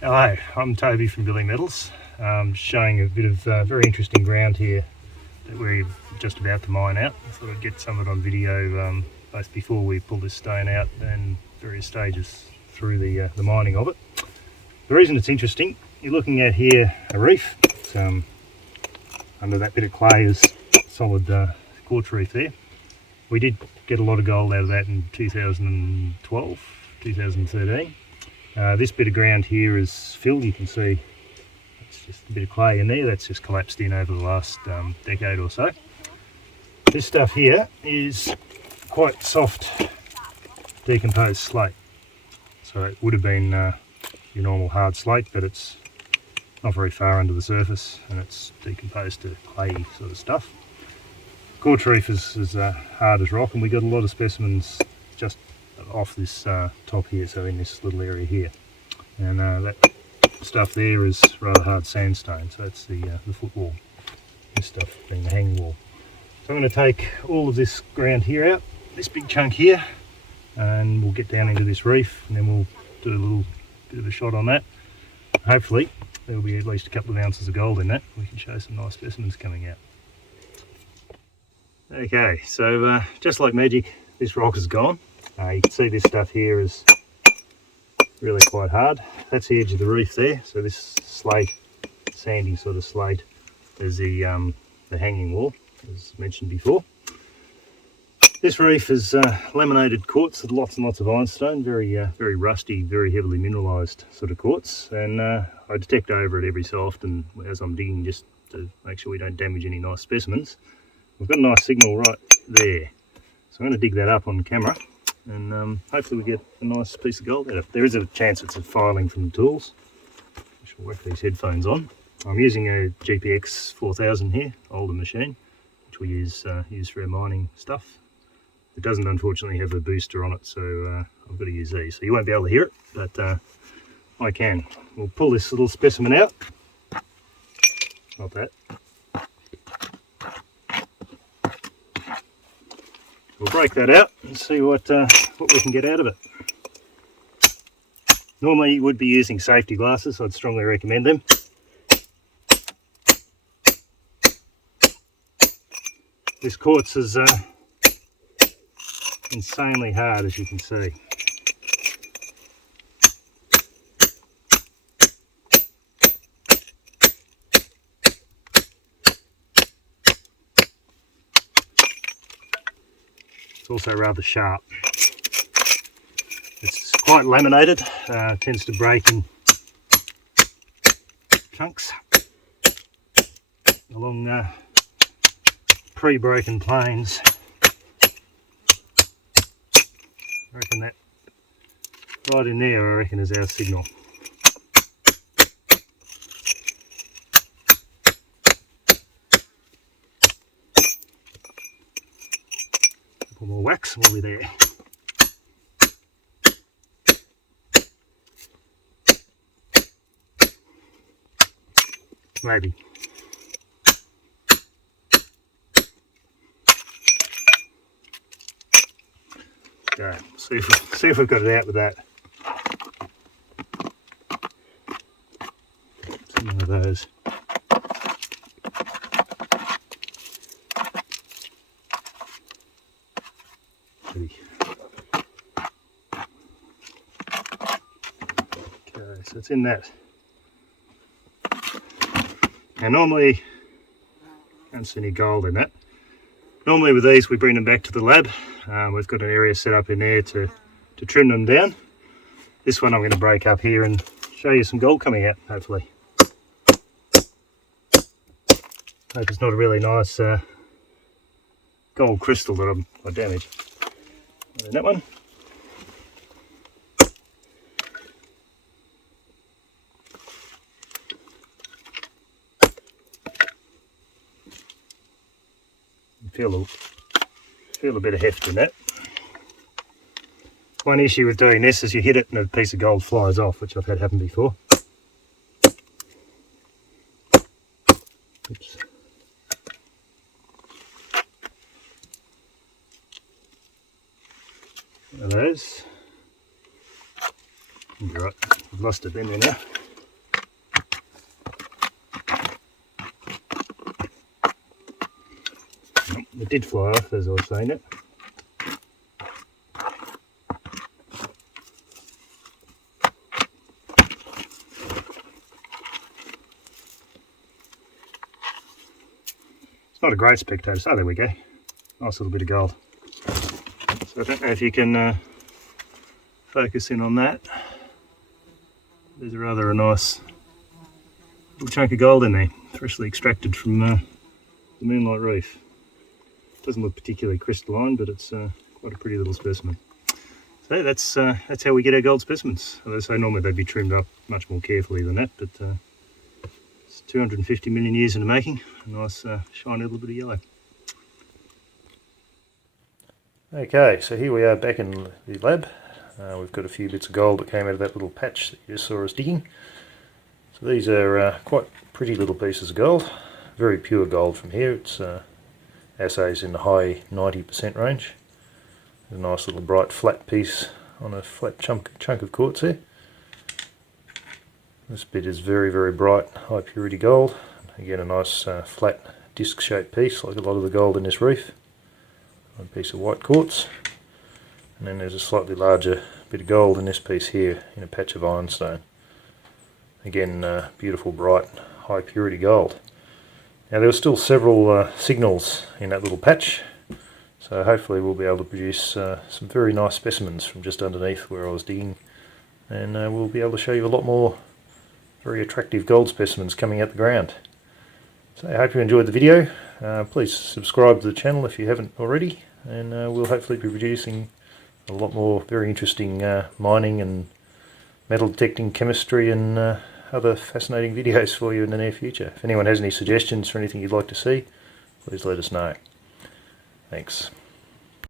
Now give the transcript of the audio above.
Hello, I'm Toby from Billy Metals, showing a bit of very interesting ground here that we're just about to mine out. I thought I'd get some of it on video both before we pull this stone out and various stages through the mining of it. The reason it's interesting, you're looking at here a reef. It's, under that bit of clay is solid quartz reef there. We did get a lot of gold out of that in 2012, 2013. This bit of ground here is filled. You can see it's just a bit of clay in there. That's just collapsed in over the last decade or so. This stuff here is quite soft decomposed slate. So it would have been your normal hard slate, but it's not very far under the surface and it's decomposed to clayey sort of stuff. Quartz reef is hard as rock, and we got a lot of specimens just off this top here, so in this little area here, and that stuff there is rather hard sandstone, so that's the footwall. This stuff being the hanging wall. So I'm going to take all of this ground here out, this big chunk here, and we'll get down into this reef, and then we'll do a little bit of a shot on that. Hopefully there'll be at least a couple of ounces of gold in that. We can show some nice specimens coming out. Okay, so just like magic, this rock is gone. You can see this stuff here is really quite hard. That's the edge of the reef there. So this slate, sandy sort of slate, is the hanging wall, as mentioned before. This reef is laminated quartz with lots and lots of ironstone, very rusty, very heavily mineralised sort of quartz. And I detect over it every so often as I'm digging, just to make sure we don't damage any nice specimens. We've got a nice signal right there. So I'm going to dig that up on camera, and hopefully we get a nice piece of gold out of it. There is a chance it's a filing from the tools. I shall whack these headphones on. I'm using a GPX 4000 here, older machine, which we use for our mining stuff. It doesn't unfortunately have a booster on it, so I've got to use these. So you won't be able to hear it, but I can. We'll pull this little specimen out. Not that. We'll break that out and see what we can get out of it. Normally you would be using safety glasses, so I'd strongly recommend them. This quartz is insanely hard, as you can see. It's also rather sharp. It's quite laminated, tends to break in chunks along pre-broken planes. I reckon that right in there, I reckon, is our signal. Put more wax and we'll be there. Maybe. Go. See if we've got it out with that. Some of those. Okay, so it's in that. Now normally, I don't see any gold in that. Normally with these we bring them back to the lab. We've got an area set up in there to trim them down. This one I'm going to break up here and show you some gold coming out, hopefully. Hope it's not a really nice gold crystal that I damaged. And that one. Feel a bit of heft in that. One issue with doing this is you hit it and a piece of gold flies off, which I've had happen before. Oops. One of those. You're right, I've lost it in there now. it did fly off as I was saying it. It's not a great spectator, so there we go. Nice little bit of gold. So I don't know if you can focus in on that. There's rather a nice little chunk of gold in there, freshly extracted from the Moonlight Reef. Doesn't look particularly crystalline, but it's quite a pretty little specimen. So that's how we get our gold specimens. As I say, normally they'd be trimmed up much more carefully than that, but it's 250 million years in the making. A nice shiny little bit of yellow. Okay, so here we are back in the lab. We've got a few bits of gold that came out of that little patch that you just saw us digging. So these are quite pretty little pieces of gold. Very pure gold from here. It's assays in the high 90% range. There's a nice little bright flat piece on a flat chunk of quartz there. This bit is very, very bright, high purity gold. Again, a nice flat disc shaped piece like a lot of the gold in this reef. A piece of white quartz, and then there's a slightly larger bit of gold in this piece here in a patch of ironstone. Again, beautiful, bright, high purity gold. Now there were still several signals in that little patch, so hopefully we'll be able to produce some very nice specimens from just underneath where I was digging, and we'll be able to show you a lot more very attractive gold specimens coming out the ground. So I hope you enjoyed the video. Please subscribe to the channel if you haven't already, and we'll hopefully be producing a lot more very interesting mining and metal detecting chemistry and other fascinating videos for you in the near future. If anyone has any suggestions for anything you'd like to see, please let us know. Thanks.